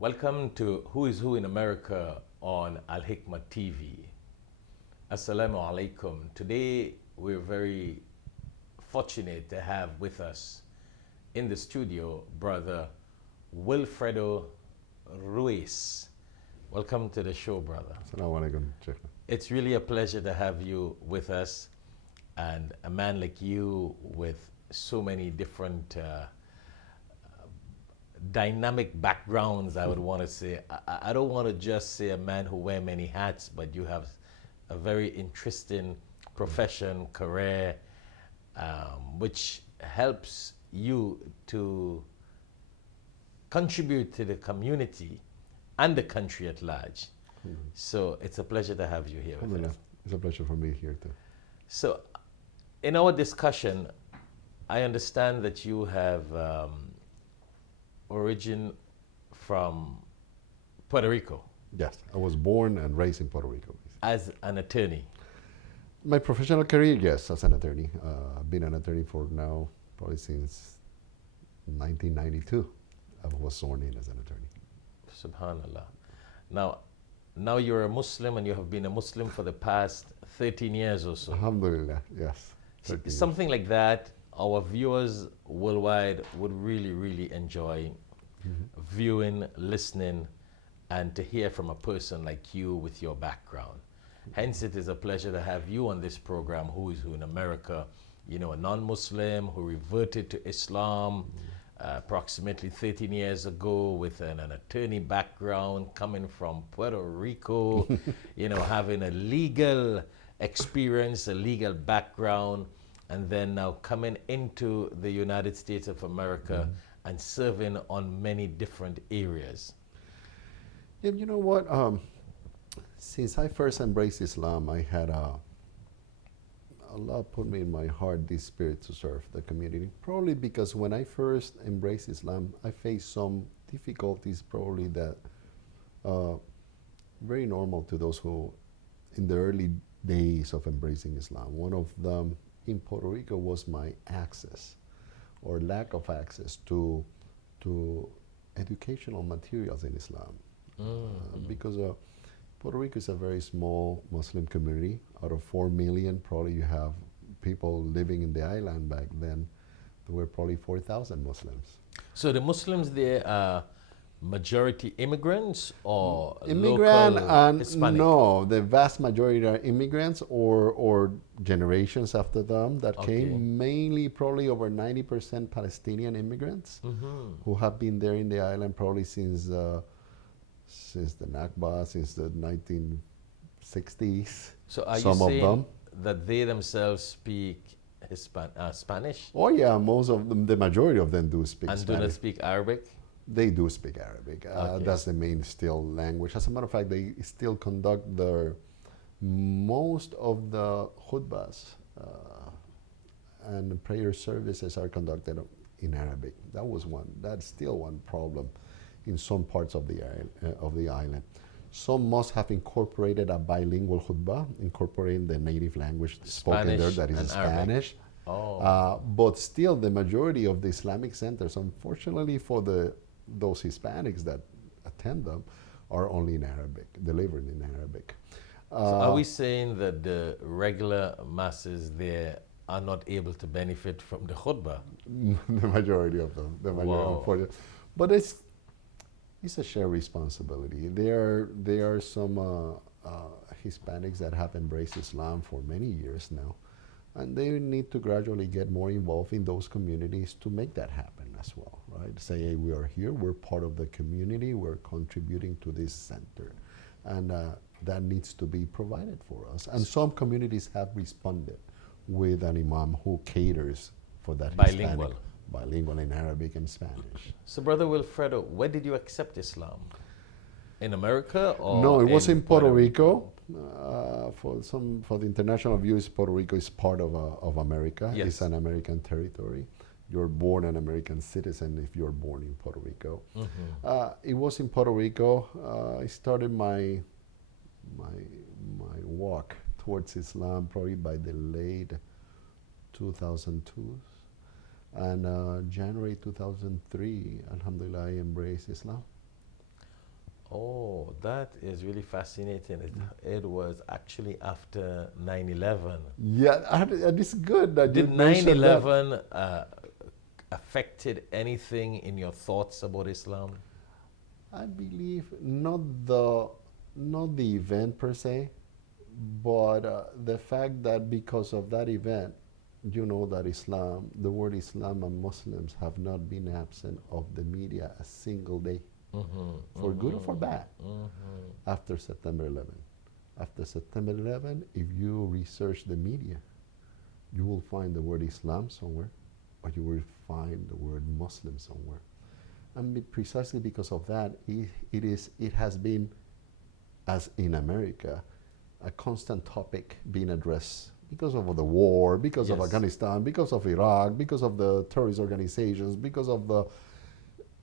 Welcome to Who is Who in America on Al Hikmat TV. Assalamu alaikum. Today we're very fortunate to have with us in the studio brother Wilfredo Ruiz. Welcome to the show, brother. Assalamu alaikum, Sheikh. It's really a pleasure to have you with us, and a man like you with so many different dynamic backgrounds, I would want to say. I don't want to just say a man who wears many hats, but you have a very interesting profession, career, which helps you to contribute to the community and the country at large. So it's a pleasure to have you here with us. It's a pleasure for me here too. So in our discussion, I understand that you have origin from Puerto Rico Yes, I was born and raised in Puerto Rico. as an attorney. My professional career, yes, as an attorney. I've been an attorney for now probably since 1992. I was sworn in as an attorney. Subhanallah. Now you're a Muslim and you have been a Muslim for the past 13 years or so. Alhamdulillah, yes. 13 years. Something like that, our viewers worldwide would really enjoy viewing, listening, and to hear from a person like you with your background. Hence, it is a pleasure to have you on this program, Who is Who in America, you know, a non-Muslim who reverted to Islam approximately 13 years ago with an attorney background, coming from Puerto Rico, you know, having a legal experience, a legal background, and then now coming into the United States of America and serving on many different areas. Yeah, you know what? Since I first embraced Islam, I had Allah put me in my heart this spirit to serve the community. Probably because when I first embraced Islam, I faced some difficulties, probably that very normal to those who, in the early days of embracing Islam. One of them in Puerto Rico was my access or lack of access to educational materials in Islam. Because Puerto Rico is a very small Muslim community. Out of 4 million, probably you have people living in the island back then. There were probably 4,000 Muslims. So the Muslims there are majority immigrants or Immigrant local and Hispanic? no, the vast majority are immigrants or generations after them that Okay. came, mainly probably over 90% Palestinian immigrants who have been there in the island probably since the Nakba, since the 1960s. So are Some you of saying them. that they themselves speak Spanish Oh yeah, most of them, the majority of them do speak and do not Spanish. speak Arabic? They do speak Arabic. Okay. That's the main still language. As a matter of fact, they still conduct most of the khutbahs and prayer services are conducted in Arabic. That's still one problem in some parts of the island. Some must have incorporated a bilingual khutbah, incorporating the native language spoken there, Spanish that is and Arabic. Spanish. Oh. But still, the majority of the Islamic centers, unfortunately for those Hispanics that attend them, are only in Arabic, delivered in Arabic. So are we saying that the regular masses there are not able to benefit from the khutbah? The majority of them, Wow. unfortunately. But it's a shared responsibility. There are some Hispanics that have embraced Islam for many years now, and they need to gradually get more involved in those communities to make that happen as well, right? Say, hey, we are here, we're part of the community, we're contributing to this center, and that needs to be provided for us. And some communities have responded with an imam who caters for that Bilingual. bilingual in Arabic and Spanish. So, Brother Wilfredo, where did you accept Islam? In America or No, it was in Puerto Rico. For the international views, Puerto Rico is part of America. Yes. It's an American territory. You're born an American citizen if you're born in Puerto Rico. It was in Puerto Rico. I started my walk towards Islam probably by the late 2002. And January 2003, alhamdulillah, I embraced Islam. Oh, that is really fascinating. It was actually after 9/11. Yeah, and it's good that you Did mentioned that. 9/11 affected anything in your thoughts about Islam? I believe not the event per se, but the fact that because of that event, you know that Islam, the word Islam and Muslims have not been absent of the media a single day, for good or for bad, after September 11. After September 11, if you research the media, you will find the word Islam somewhere, or you will find the word Muslim somewhere. And precisely because of that, it has been, as in America, a constant topic being addressed because of the war, because of Yes. Afghanistan, because of Iraq, because of the terrorist organizations, because of the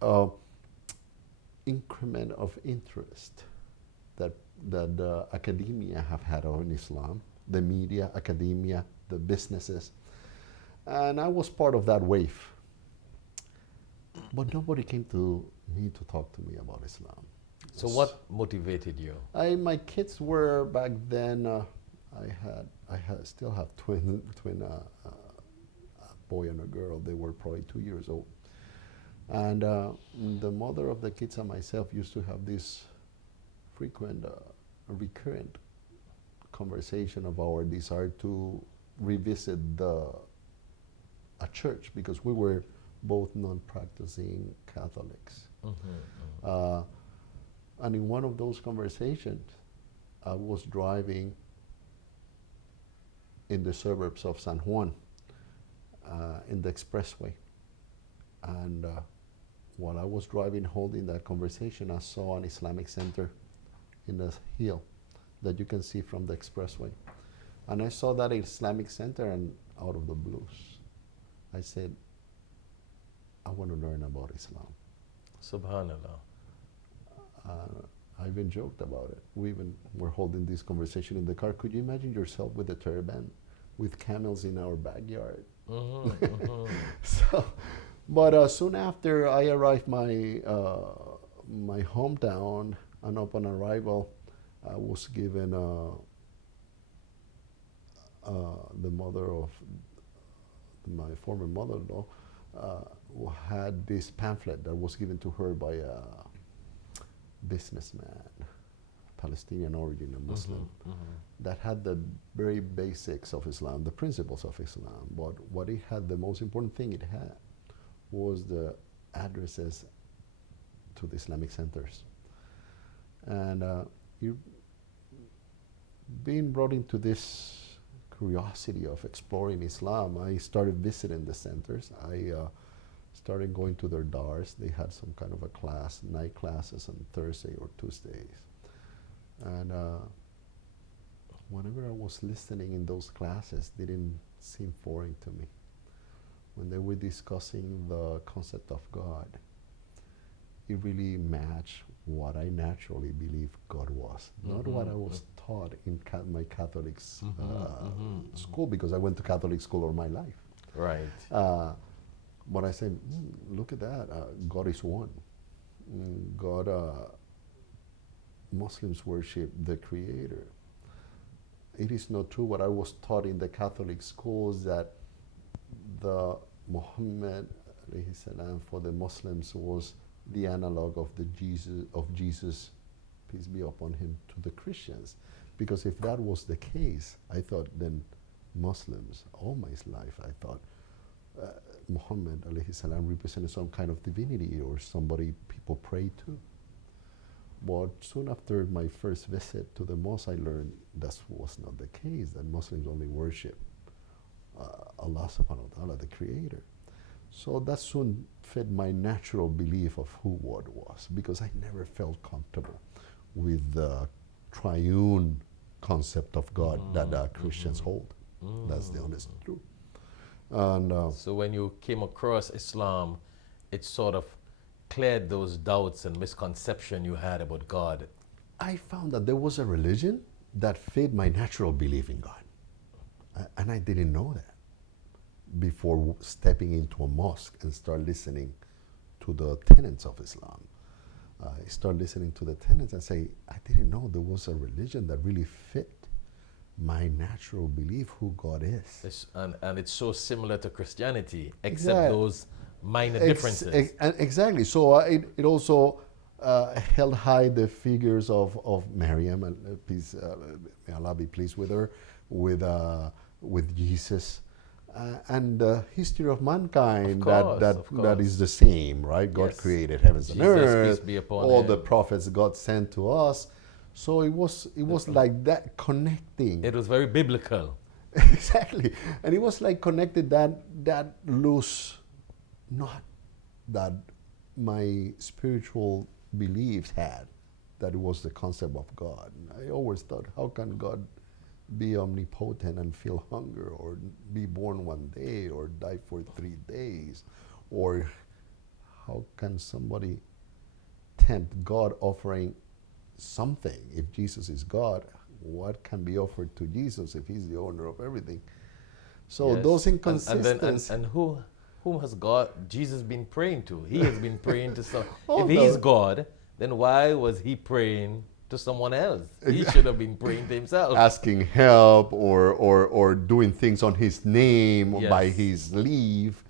uh, increment of interest that academia have had on Islam, the media, academia, the businesses, and I was part of that wave. But nobody came to me to talk to me about Islam. So what motivated you? My kids were back then. I still have twin a boy and a girl. They were probably 2 years old, and the mother of the kids and myself used to have this frequent, recurrent conversation of our desire to revisit a church because we were both non-practicing Catholics. And in one of those conversations, I was driving in the suburbs of San Juan, in the expressway. And while I was driving, holding that conversation, I saw an Islamic center in the hill that you can see from the expressway. And I saw that Islamic center, and out of the blues, I said, I want to learn about Islam. Subhanallah. I even joked about it. We even were holding this conversation in the car. Could you imagine yourself with a turban, with camels in our backyard? So, but soon after I arrived my my hometown, and upon arrival, I was given the mother of my former mother-in-law had this pamphlet that was given to her by a businessman, Palestinian origin, a Muslim, that had the very basics of Islam, the principles of Islam. But what it had, the most important thing it had, was the addresses to the Islamic centers. And you being brought into this curiosity of exploring Islam, I started visiting the centers. I started going to their dars. They had some kind of a class, night classes on Thursday or Tuesdays. And whenever I was listening in those classes, they didn't seem foreign to me. When they were discussing the concept of God, it really matched what I naturally believe God was, not what I was taught in my Catholic school, because I went to Catholic school all my life. Right. But I said, look at that, God is one. God, Muslims worship the Creator. It is not true what I was taught in the Catholic schools, that the Muhammad alayhi salam for the Muslims was the analog of Jesus, peace be upon him, to the Christians. Because if that was the case, I thought then Muslims, all my life, I thought Muhammad alayhi salam represented some kind of divinity or somebody people pray to. But soon after my first visit to the mosque, I learned that was not the case, that Muslims only worship Allah subhanahu wa ta'ala, the Creator. So that soon fed my natural belief of who God was, because I never felt comfortable with the triune concept of God that Christians hold. That's the honest truth. And So when you came across Islam, it sort of cleared those doubts and misconception you had about God. I found that there was a religion that fed my natural belief in God. And I didn't know that before stepping into a mosque and start listening to the tenets of Islam. I start listening to the tenets and say, I didn't know there was a religion that really fit my natural belief who God is. And it's so similar to Christianity, except Exactly. those minor differences. Exactly. So it also held high the figures of Maryam, and peace, may Allah be pleased with her, with Jesus, and the history of mankind. Of That course. is the same, right? God Yes. created heavens and Jesus, earth. peace be upon All him. the prophets God sent to us. So it was like that connecting. It was very biblical. Exactly, and it was like connected that loose, not that my spiritual beliefs had, that it was the concept of God. I always thought, how can God be omnipotent and feel hunger, or be born one day, or die for 3 days, or how can somebody tempt God offering something? If Jesus is God, what can be offered to Jesus if he's the owner of everything? So Yes. those And inconsistencies. then whom has Jesus been praying to? He has been praying to some. All If he's the- God, then why was he praying to someone else? He should have been praying to himself. Asking help, or doing things on his name, or by Yes. his leave.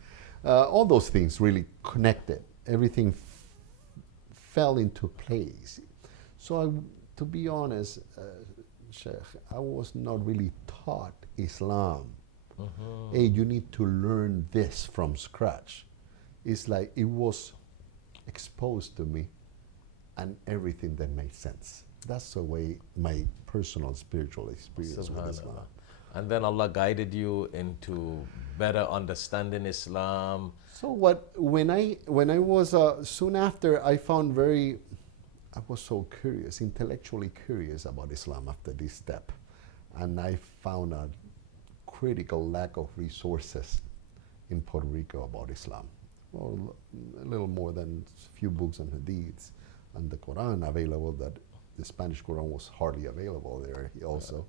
All those things really connected. Everything fell into place. So to be honest, Sheikh, I was not really taught Islam. Hey, you need to learn this from scratch. It's like it was exposed to me, and everything that made sense. That's the way my personal spiritual experience with Islam. Subhanallah. And then Allah guided you into better understanding Islam. So when I was soon after, I was so curious, intellectually curious about Islam after this step, and I found a critical lack of resources in Puerto Rico about Islam. Well, a little more than a few books and hadiths and the Quran available, that the Spanish Quran was hardly available there also.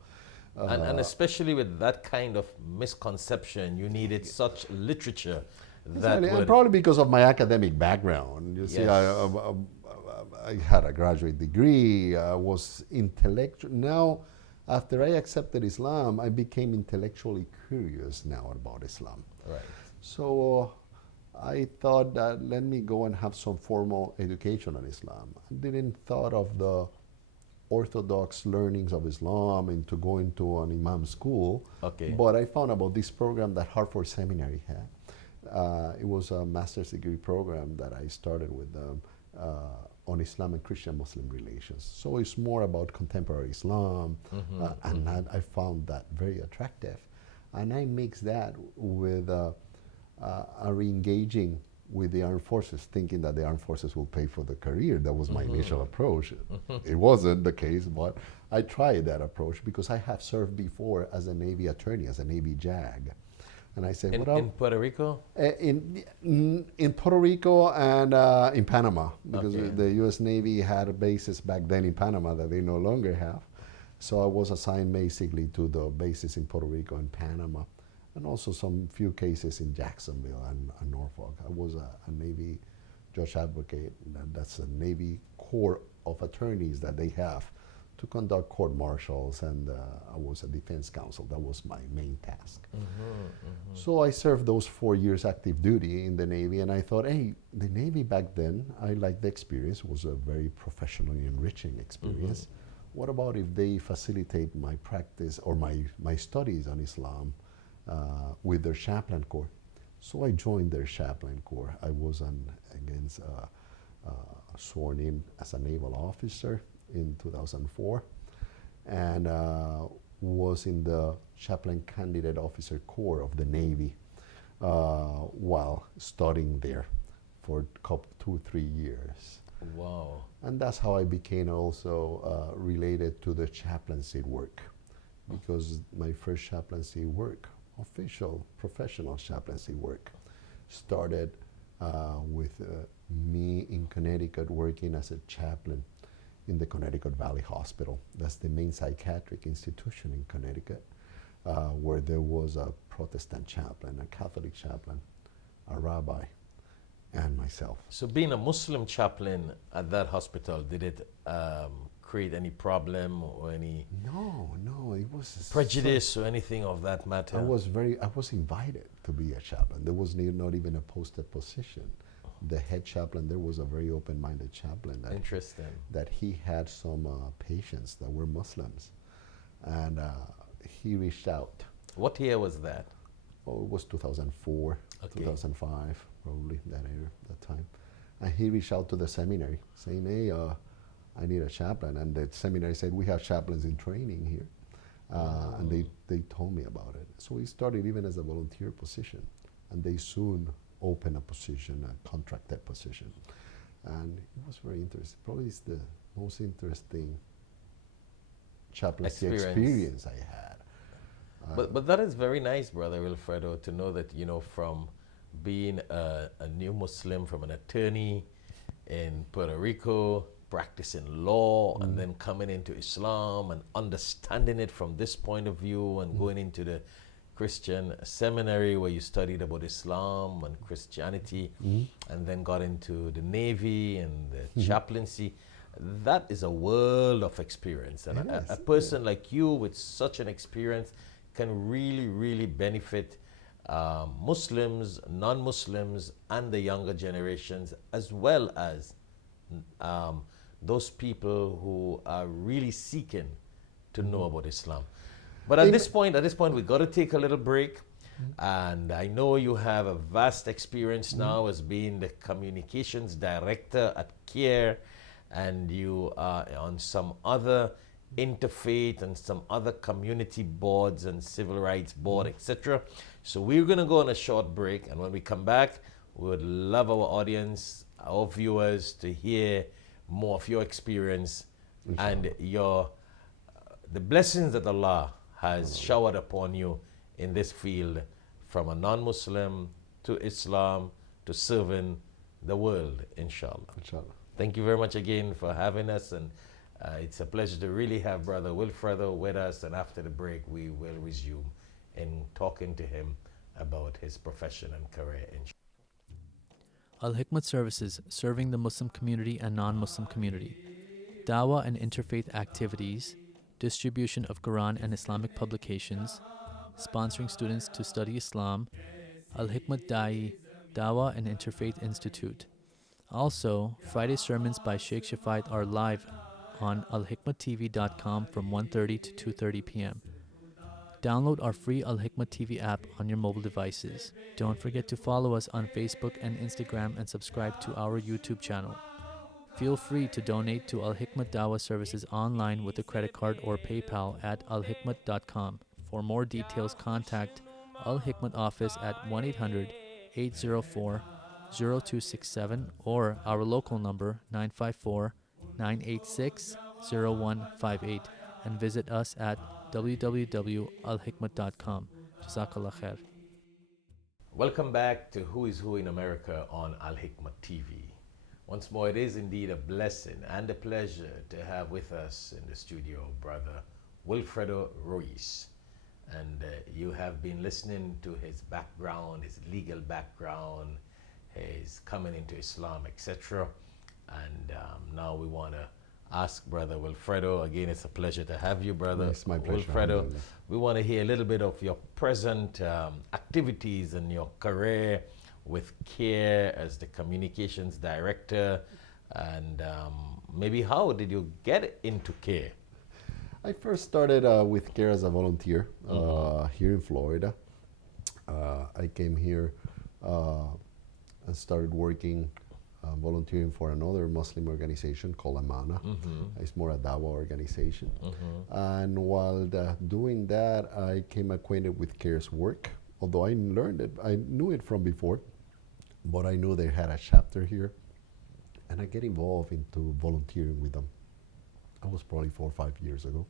And especially with that kind of misconception, you needed such literature that Exactly, and would. probably because of my academic background. You see, Yes. I had a graduate degree. I was intellectual. Now, after I accepted Islam, I became intellectually curious now about Islam. Right. So I thought that let me go and have some formal education on Islam. I didn't thought of the orthodox learnings of Islam into going to an imam school. Okay. But I found about this program that Hartford Seminary had. It was a master's degree program that I started with them on Islam and Christian Muslim relations. So it's more about contemporary Islam, and I found that very attractive. And I mixed that with re-engaging with the armed forces, thinking that the armed forces will pay for the career. That was my initial approach. It wasn't the case, but I tried that approach because I have served before as a Navy attorney, as a Navy JAG. And I said, In Puerto Rico? In Puerto Rico and in Panama, because Okay. the U.S. Navy had bases back then in Panama that they no longer have. So I was assigned basically to the bases in Puerto Rico and Panama, and also some few cases in Jacksonville and Norfolk. I was a Navy judge advocate. That's a Navy Corps of attorneys that they have to conduct court martials, and I was a defense counsel. That was my main task. So I served those 4 years active duty in the Navy, and I thought, hey, the Navy back then, I liked the experience. It was a very professionally enriching experience. What about if they facilitate my practice or my studies on Islam with their chaplain corps? So I joined their chaplain corps. I was sworn in as a naval officer in 2004, and was in the chaplain candidate officer corps of the Navy while studying there for 2-3 years. Wow. And that's how I became also related to the chaplaincy work, because my first chaplaincy work, official, professional chaplaincy work, started with me in Connecticut working as a chaplain in the Connecticut Valley Hospital. That's the main psychiatric institution in Connecticut, where there was a Protestant chaplain, a Catholic chaplain, a rabbi, and myself. So being a Muslim chaplain at that hospital, did it create any problem or any No, it was prejudice or anything of that matter? I was invited to be a chaplain. There was not even a posted position. The head chaplain there was a very open-minded chaplain. Interesting. That he had some patients that were Muslims, and he reached out. What year was that? Oh, it was 2004, Okay. 2005, probably that time. And he reached out to the seminary saying, hey, I need a chaplain. And the seminary said, we have chaplains in training here. And they told me about it. So he started even as a volunteer position. And they soon opened a position, a contracted position. And it was very interesting. Probably it's the most interesting chaplaincy experience I had. But that is very nice, Brother Wilfredo, to know that, from being a new Muslim, from an attorney in Puerto Rico, practicing law, and then coming into Islam and understanding it from this point of view, and going into the Christian seminary where you studied about Islam and Christianity, and then got into the Navy and the chaplaincy. That is a world of experience. And a person like you with such an experience can really, really benefit Muslims, non-Muslims, and the younger generations, as well as those people who are really seeking to know about Islam. But at this point, we've got to take a little break. And I know you have a vast experience now as being the communications director at CAIR, and you are on some other interfaith and some other community boards and civil rights board, etc. So we're going to go on a short break, and when we come back, we would love our audience, our viewers, to hear more of your experience and the blessings that Allah has showered upon you in this field, from a non-Muslim to Islam to serving the world, inshallah. Inshallah. Thank you very much again for having us, and it's a pleasure to really have Brother Wilfredo with us, and after the break we will resume in talking to him about his profession and career. Al-Hikmat Services, serving the Muslim community and non-Muslim community. Dawah and interfaith activities, distribution of Quran and Islamic publications, sponsoring students to study Islam, Al-Hikmat Dawah and Interfaith Institute. Also, Friday sermons by Sheikh Shafait are live on alhikmattv.com from 1:30 to 2:30 p.m. Download our free Al-Hikmat TV app on your mobile devices. Don't forget to follow us on Facebook and Instagram, and subscribe to our YouTube channel. Feel free to donate to Al-Hikmat Dawah Services online with a credit card or PayPal at alhikmat.com. For more details, contact Al-Hikmat office at 1-800-804-0267 or our local number 954-986-0158, and visit us at www.alhikmat.com. Jazakallah khair. Welcome back to Who is Who in America on Al-Hikmat TV. Once more, it is indeed a blessing and a pleasure to have with us in the studio Brother Wilfredo Ruiz. And you have been listening to his background, his legal background, his coming into Islam, etc. And now we want to ask Brother Wilfredo, again, it's a pleasure to have you, Brother. It's my pleasure. Wilfredo, we want to hear a little bit of your present activities and your career with CAIR as the communications director, and maybe how did you get into CAIR? I first started with CAIR as a volunteer here in Florida. I came here and started working, volunteering for another Muslim organization called Amana. It's more a Dawah organization. And while doing that, I came acquainted with CAIR's work. Although I learned it, I knew it from before, but I knew they had a chapter here. And I get involved into volunteering with them. That was probably 4 or 5 years ago.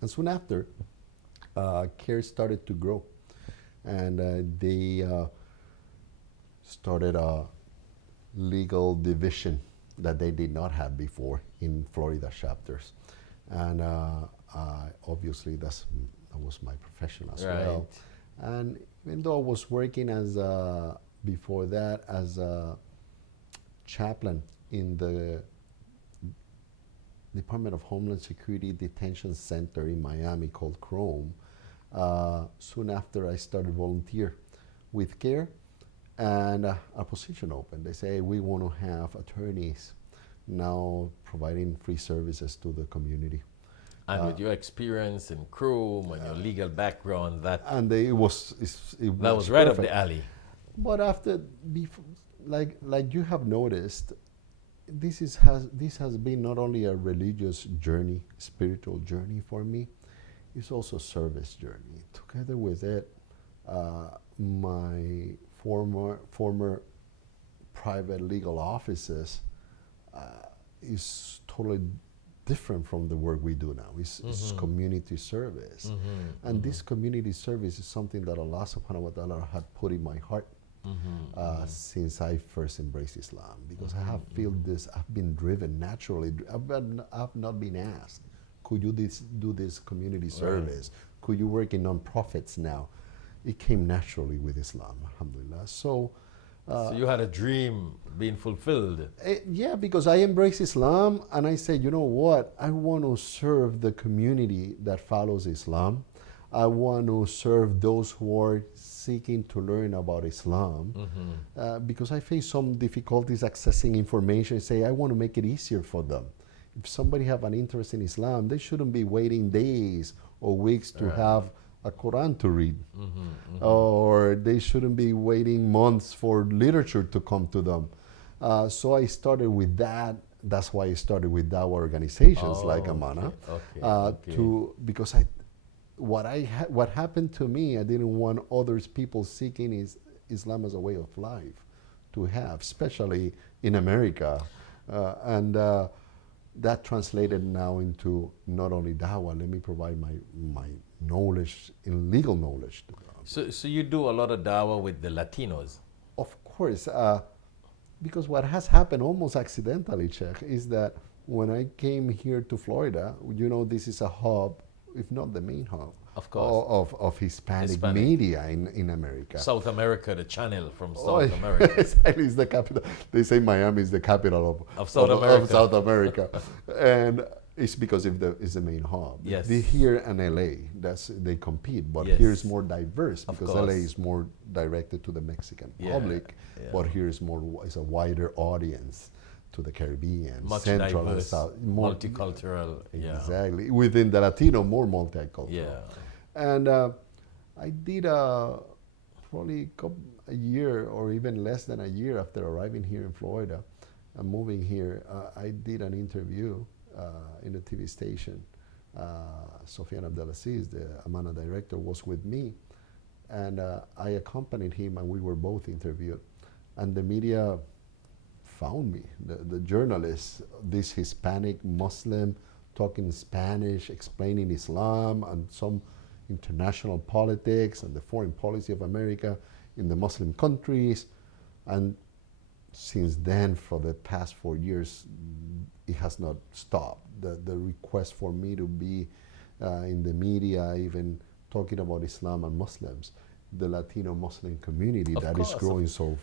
And soon after, CAIR started to grow. And they started a legal division that they did not have before in Florida chapters. And obviously that was my profession as well. And even though I was working as before that as a chaplain in the Department of Homeland Security Detention Center in Miami called Chrome. Soon after, I started volunteer with CAIR, and a position opened. They say, we want to have attorneys now providing free services to the community. And with your experience in Chrome and your legal background, that It was right up perfect. the alley. But after, like you have noticed, this has been not only a religious journey, spiritual journey for me, it's also a service journey. Together with it, my former private legal offices is totally different from the work we do now. It's community service. And this community service is something that Allah subhanahu wa ta'ala had put in my heart since I first embraced Islam, because I have felt this, I've been driven naturally. I've not been asked, could you do this community service? Could you work in non-profits now? It came naturally with Islam, alhamdulillah. So you had a dream being fulfilled. yeah, because I embrace Islam and I said, you know what? I want to serve the community that follows Islam. I want to serve those who are seeking to learn about Islam, because I face some difficulties accessing information. Say, I want to make it easier for them. If somebody have an interest in Islam, they shouldn't be waiting days or weeks to have a Quran to read, or they shouldn't be waiting months for literature to come to them. So I started with that. That's why I started with Dawah organizations like Amana, because what happened to me, I didn't want others people seeking Islam as a way of life to have, especially in America, and that translated now into not only Dawah. Let me provide my knowledge, in legal knowledge to them. So you do a lot of Dawah with the Latinos? Of course, because what has happened almost accidentally, Sheikh, is that when I came here to Florida, this is a hub, if not the main hub, of course, of Hispanic media in America. South America, the channel from South America. Exactly, it's the capital. They say Miami is the capital of South America. Of South America. And it's because it's the main hub. Yes. Here in LA, they compete, but yes. here is more diverse because LA is more directed to the Mexican public, but here is a wider audience to the Caribbean, much Central diverse, and South, multicultural. Exactly. Within the Latino, more multicultural. Yeah. And I did probably a year or even less than a year after arriving here in Florida and moving here, I did an interview in a TV station. Sofian Abdelaziz, the Amana director, was with me, and I accompanied him, and we were both interviewed. And the media found me, the journalists, this Hispanic Muslim talking Spanish, explaining Islam and some international politics and the foreign policy of America in the Muslim countries. And since then, for the past 4 years, it has not stopped. The request for me to be in the media, even talking about Islam and Muslims, the Latino Muslim community is growing so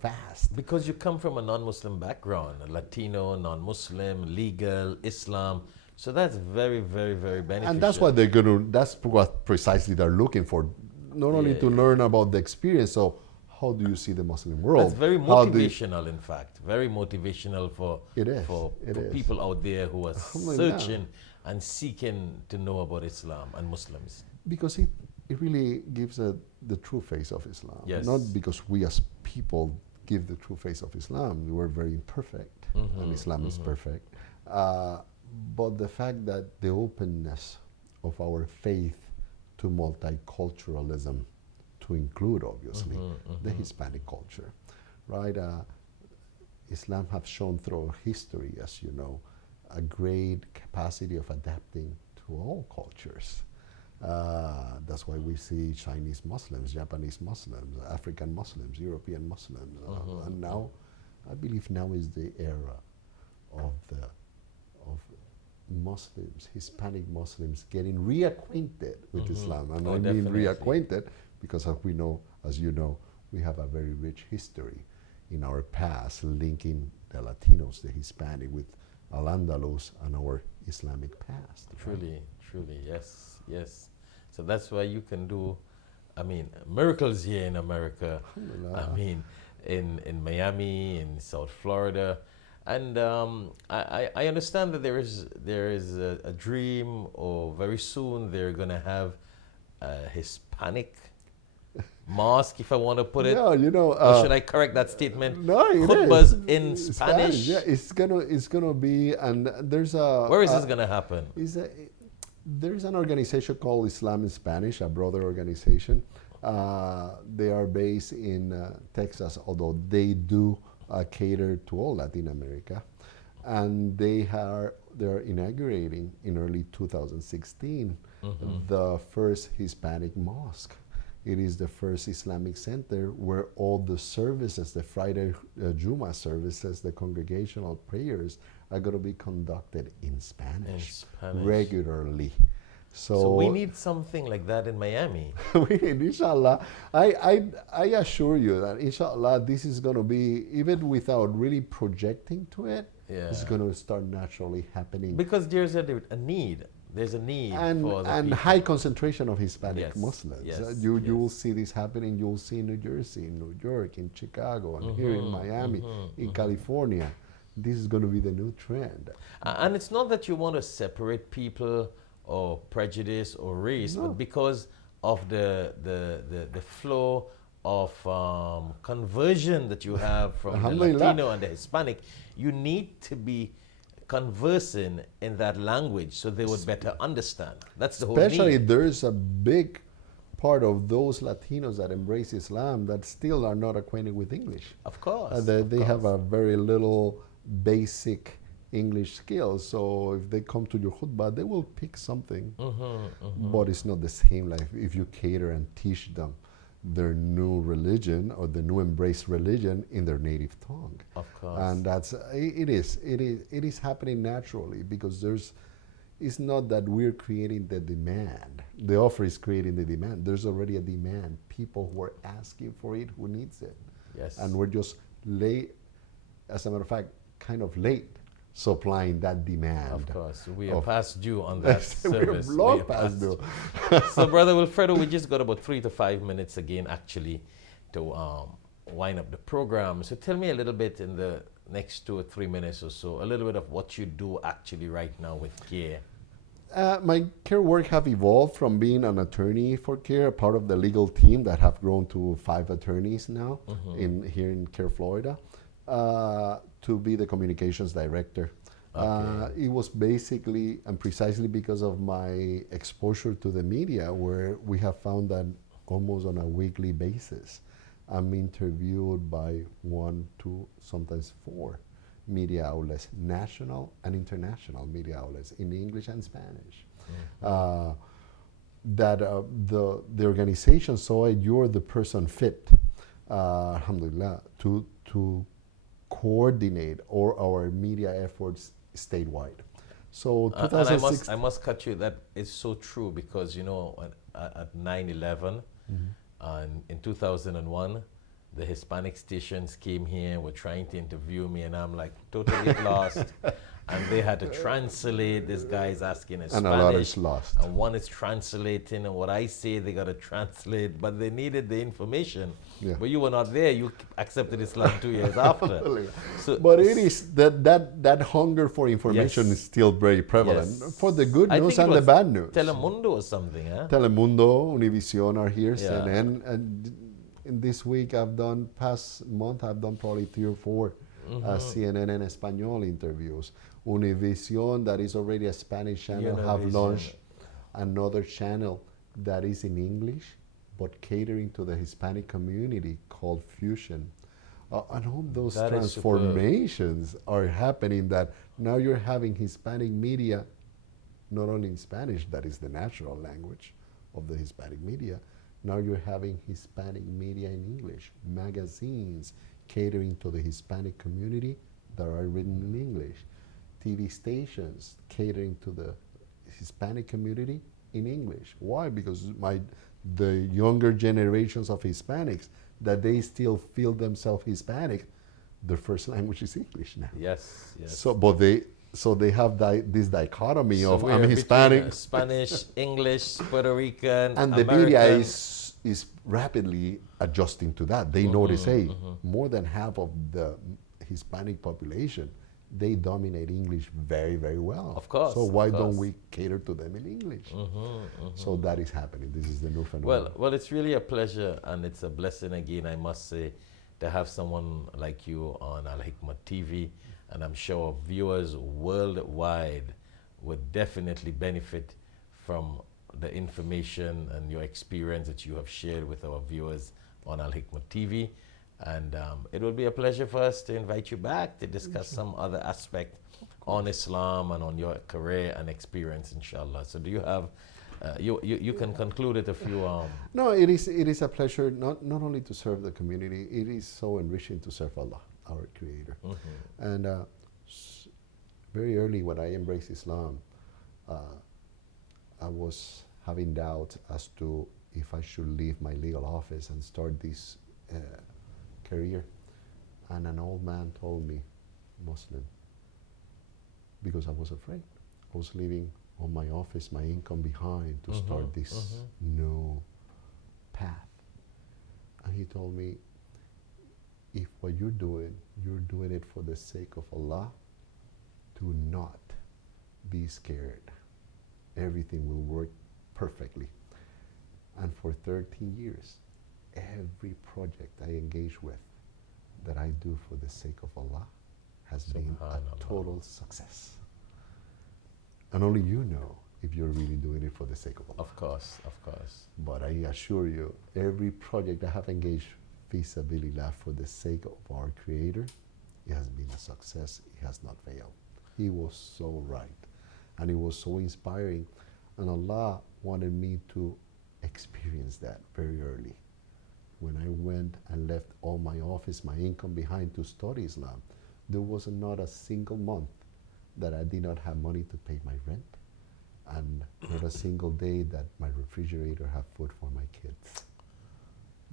fast. Because you come from a non-Muslim background, a Latino, non-Muslim, legal, Islam. So that's very, very, very beneficial. And that's what that's what precisely they're looking for. Not only to learn about the experience, so how do you see the Muslim world? That's very motivational, in fact. Very motivational for people out there who are searching and seeking to know about Islam and Muslims. Because it really gives the true face of Islam. Yes. Not because we as people give the true face of Islam. We're very imperfect, and Islam is perfect. But the fact that the openness of our faith to multiculturalism, to include, obviously, the Hispanic culture, right? Islam has shown through history, as you know, a great capacity of adapting to all cultures. That's why we see Chinese Muslims, Japanese Muslims, African Muslims, European Muslims. And now, I believe now is the era of Muslims, Hispanic Muslims, getting reacquainted with Islam. And I mean reacquainted because as you know, we have a very rich history in our past, linking the Latinos, the Hispanic, with Al-Andalus and our Islamic past. Right? Truly, truly, yes, yes. So that's why you can do, I mean, miracles here in America. I mean, in Miami, in South Florida. And I understand that there is a dream, or very soon they're going to have a Hispanic mosque, if I want to put it. Yeah, you know. Or should I correct that statement? No, it Khutbas is. in Spanish. Yeah, it's gonna be, and there's a. Where is this going to happen? There's an organization called Islam in Spanish, a brother organization. They are based in Texas, although they do cater to all Latin America, and they're inaugurating in early 2016 the first Hispanic mosque. It is the first Islamic center where all the services, the Friday Juma services, the congregational prayers are going to be conducted in Spanish, regularly. So we need something like that in Miami. We need, inshallah. I assure you that inshallah this is going to be, even without really projecting to it, it's going to start naturally happening. Because there's a need. There's a need for the and people. high concentration of Hispanic Muslims. Yes, You will see this happening. You'll see in New Jersey, in New York, in Chicago, and here in Miami, in California. This is going to be the new trend. And it's not that you want to separate people or prejudice or race, but because of the flow of conversion that you have from the Latino and the Hispanic, you need to be conversing in that language so they would better understand. That's the whole need. Especially there's a big part of those Latinos that embrace Islam that still are not acquainted with English. Of course. They have a very little basic English skills, so if they come to your khutbah, they will pick something, but it's not the same like if you cater and teach them their new religion or the new embraced religion in their native tongue. Of course. And it is happening naturally, because it's not that we're creating the demand. The offer is creating the demand. There's already a demand. People who are asking for it, who needs it. Yes. And we're just late, as a matter of fact, kind of late supplying that demand. Of course. We are past due on that service. We're long past due. So, Brother Wilfredo, we just got about 3 to 5 minutes again, actually, to wind up the program. So tell me a little bit in the next 2 or 3 minutes or so, a little bit of what you do actually right now with CAIR. My CAIR work have evolved from being an attorney for CAIR, part of the legal team that have grown to 5 attorneys now here in CAIR, Florida, to be the communications director. It was basically and precisely because of my exposure to the media, where we have found that almost on a weekly basis, I'm interviewed by 1, 2, sometimes 4 media outlets, national and international media outlets in English and Spanish. That the organization saw it, you're the person fit, alhamdulillah, to coordinate all our media efforts statewide. So and I must cut you. That is so true, because you know at 9/11 and in 2001, the Hispanic stations came here, were trying to interview me, and I'm like totally lost. And they had to translate. This guy's asking in Spanish. And a lot is lost. And one is translating, and what I say, they got to translate. But they needed the information. Yeah. But you were not there. You accepted Islam 2 years after. So, but it is that hunger for information is still very prevalent. For the good news and the bad news. Telemundo or something, huh? Telemundo, Univision are here, CNN. And in this week, past month, I've done probably 3 or 4 CNN and Espanol interviews. Univision, that is already a Spanish channel, have launched another channel that is in English, but catering to the Hispanic community, called Fusion. And all those transformations are happening, that now you're having Hispanic media, not only in Spanish, that is the natural language of the Hispanic media. Now you're having Hispanic media in English, magazines catering to the Hispanic community that are written in English, TV stations catering to the Hispanic community in English. Why? Because the younger generations of Hispanics, that they still feel themselves Hispanic, their first language is English now. Yes, yes. So they have this dichotomy So of we're I'm between, Hispanic, Spanish, English, Puerto Rican, and the American. media is rapidly adjusting to that. They notice, hey, more than half of the Hispanic population, they dominate English very, very well. Of course, So why of don't course. we cater to them in English? So that is happening. This is the new phenomenon. Well, it's really a pleasure and it's a blessing again, I must say, to have someone like you on Al Hikmat TV. And I'm sure viewers worldwide would definitely benefit from the information and your experience that you have shared with our viewers on Al Hikmat TV. And it will be a pleasure for us to invite you back to discuss some other aspect on Islam and on your career and experience, inshallah. So do you have, you can conclude it if you... No, it is a pleasure not only to serve the community, it is so enriching to serve Allah, our Creator. And very early when I embraced Islam, I was having doubts as to if I should leave my legal office and start this career. And an old man told me, Muslim, because I was afraid. I was leaving all my office, my income behind to start this new path. And he told me, if what you're doing it for the sake of Allah, do not be scared. Everything will work perfectly. And for 13 years, every project I engage with that I do for the sake of Allah has been a total success. And only you know if you're really doing it for the sake of Allah. Of course, of course. But I assure you, every project I have engaged fi-sabilillah for the sake of our Creator, it has been a success. It has not failed. He was so right. And it was so inspiring. And Allah wanted me to experience that very early. When I went and left all my office, my income behind to study Islam, there was not a single month that I did not have money to pay my rent, and not a single day that my refrigerator had food for my kids.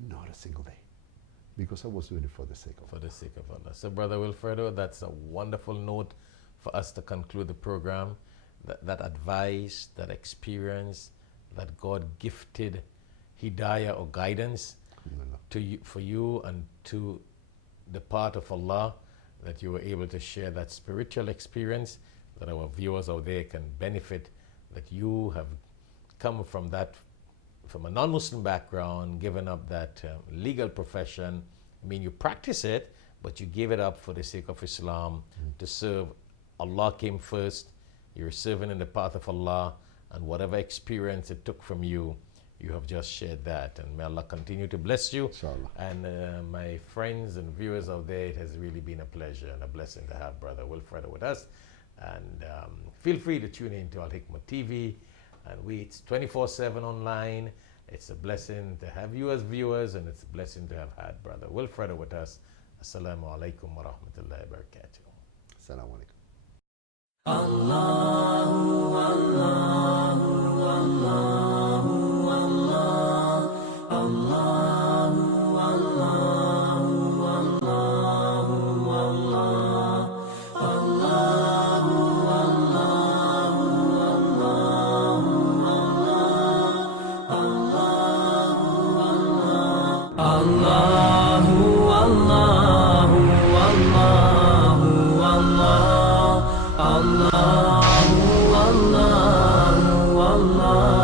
Not a single day. Because I was doing it for the sake of Allah. For the sake of Allah. So, Brother Wilfredo, that's a wonderful note for us to conclude the program. That advice, that experience, that God gifted hidayah or guidance to you, for you and to the part of Allah, that you were able to share that spiritual experience, that our viewers out there can benefit, that you have come from that, from a non-Muslim background, given up that legal profession. I mean, you practice it, but you gave it up for the sake of Islam, to serve. Allah came first. You're serving in the path of Allah, and whatever experience it took from you, you have just shared that. And may Allah continue to bless you. Inshallah. And my friends and viewers out there, it has really been a pleasure and a blessing to have Brother Wilfredo with us. And feel free to tune in to Al Hikmat TV. And it's 24/7 online. It's a blessing to have you as viewers, and it's a blessing to have had Brother Wilfredo with us. Assalamu alaikum wa rahmatullahi wa barakatuh. Assalamu alaikum. Allahu, Allahu, Allahu, Allah, Allahu, Allahu, Allahu, Allah, Allahu, Allahu, Allahu, Allah, Allahu, Allahu, Allahu, Allah. Allahu, Allahu, Allah.